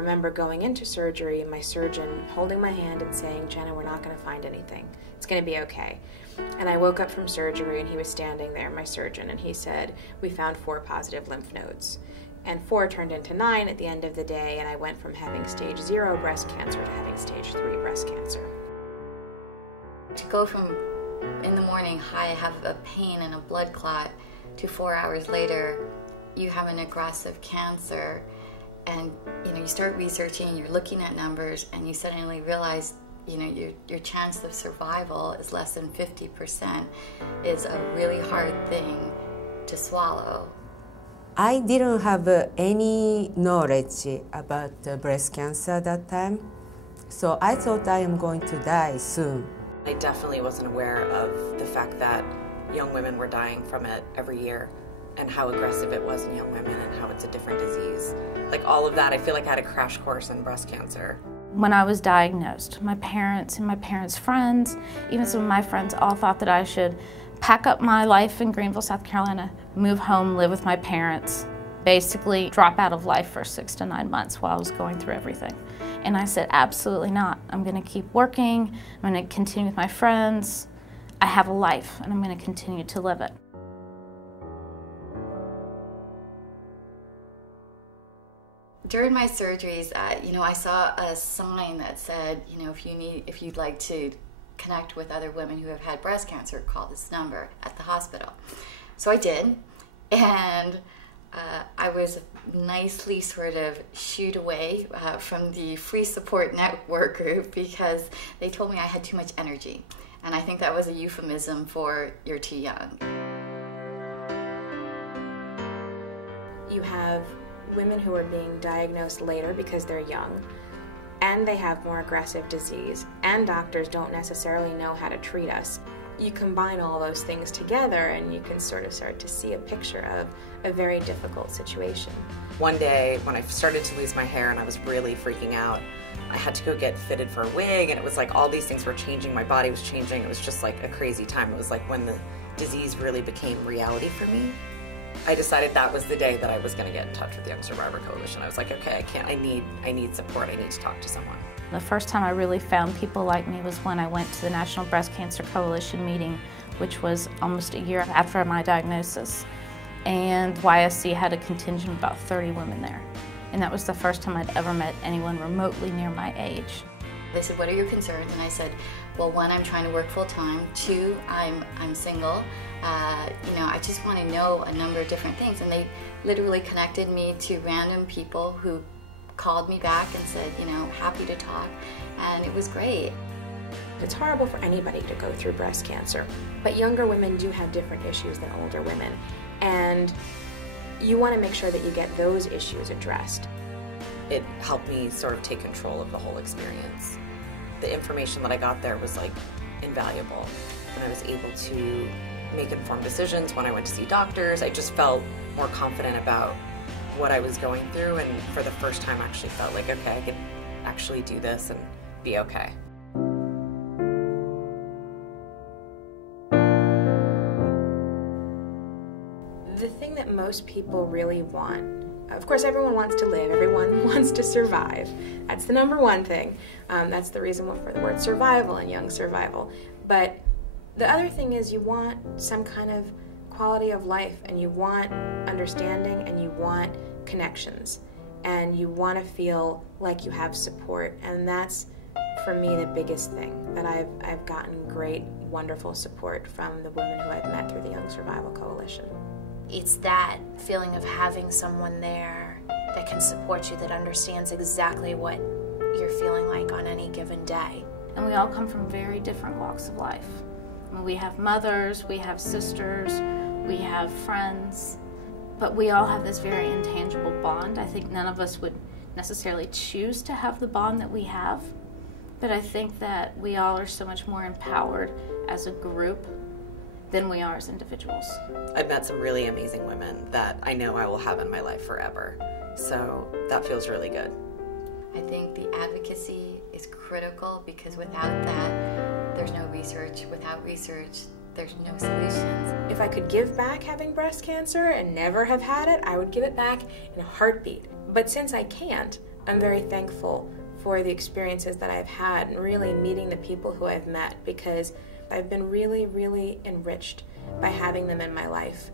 remember going into surgery, my surgeon holding my hand and saying, "Jenna, we're not going to find anything. It's going to be okay." And I woke up from surgery and he was standing there, my surgeon, and he said, "We found 4 positive lymph nodes." And 4 turned into 9 at the end of the day, and I went from having stage 0 breast cancer to having stage 3 breast cancer. To go from in the morning, hi, I have a pain and a blood clot, to 4 hours later, you have an aggressive cancer, and you start researching, you're looking at numbers, and you suddenly realize your chance of survival is less than 50%, is a really hard thing to swallow. I didn't have any knowledge about breast cancer at that time, so I thought I am going to die soon. I definitely wasn't aware of the fact that young women were dying from it every year and how aggressive it was in young women and how it's a different disease. Like all of that, I feel like I had a crash course in breast cancer. When I was diagnosed, my parents and my parents' friends, even some of my friends, all thought that I should pack up my life in Greenville, South Carolina, move home, live with my parents, basically drop out of life for 6 to 9 months while I was going through everything. And I said, absolutely not. I'm going to keep working. I'm going to continue with my friends. I have a life, and I'm going to continue to live it. During my surgeries, I saw a sign that said, if you'd like to connect with other women who have had breast cancer, call this number at the hospital. So I did, and I was nicely sort of shooed away from the free support network group because they told me I had too much energy. And I think that was a euphemism for you're too young. You have women who are being diagnosed later because they're young, and they have more aggressive disease, and doctors don't necessarily know how to treat us. You combine all those things together and you can sort of start to see a picture of a very difficult situation. One day when I started to lose my hair and I was really freaking out, I had to go get fitted for a wig, and it was like all these things were changing, my body was changing, it was just like a crazy time. It was like when the disease really became reality for me. I decided that was the day that I was going to get in touch with the Young Survivor Coalition. I was like, okay, I need support, I need to talk to someone. The first time I really found people like me was when I went to the National Breast Cancer Coalition meeting, which was almost a year after my diagnosis. And YSC had a contingent of about 30 women there. And that was the first time I'd ever met anyone remotely near my age. They said, what are your concerns? And I said, well, 1, I'm trying to work full time. 2, I'm single. I just want to know a number of different things. And they literally connected me to random people who called me back and said, happy to talk. And it was great. It's horrible for anybody to go through breast cancer, but younger women do have different issues than older women. And you want to make sure that you get those issues addressed. It helped me sort of take control of the whole experience. The information that I got there was like invaluable, and I was able to make informed decisions when I went to see doctors. I just felt more confident about what I was going through, and for the first time actually felt like, okay, I could actually do this and be okay. The thing that most people really want, of course everyone wants to live, everyone wants to survive. That's the number one thing. That's the reason for the word survival and young survival. But the other thing is you want some kind of quality of life, and you want understanding, and you want connections, and you want to feel like you have support. And that's, for me, the biggest thing, that I've gotten great, wonderful support from the women who I've met through the Young Survival Coalition. It's that feeling of having someone there that can support you, that understands exactly what you're feeling like on any given day. And we all come from very different walks of life. I mean, we have mothers, we have sisters, we have friends, but we all have this very intangible bond. I think none of us would necessarily choose to have the bond that we have, but I think that we all are so much more empowered as a group than we are as individuals. I've met some really amazing women that I know I will have in my life forever, so that feels really good. I think the advocacy is critical, because without that, there's no research. Without research, there's no solutions. If I could give back having breast cancer and never have had it, I would give it back in a heartbeat. But since I can't, I'm very thankful for the experiences that I've had and really meeting the people who I've met, because I've been really, really enriched by having them in my life.